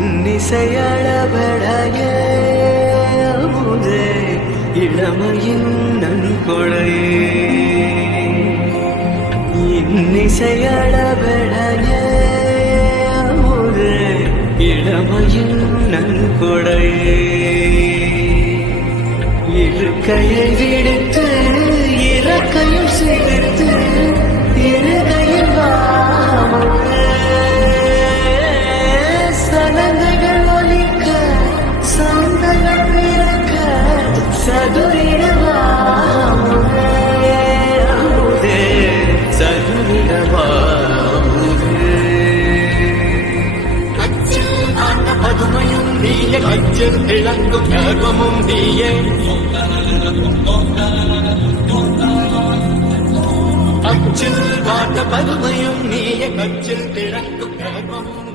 இன்னிசையளபடைய அமுதே இளமையின் நன்கொடையே இன்னிசையளபடைய அமுதே இளமையின் நன்கொடையே இருக்கையை விடுத்து இறக்கையும் சேர்த்து இருகையில் சலங்கைகள் ஒலிக்க சந்தங்கள் பிறக்க சதுரிடவாமுதே சதுரிடவாமுதே அச்சில் ஆண்ட பதுமையும் நீயே அச்சில் இழங்கும் கர்வமும் நீயே அச்சில் காட்ட பதுமையும் நீயே கச்சில் திறக்கும் கர்வமும்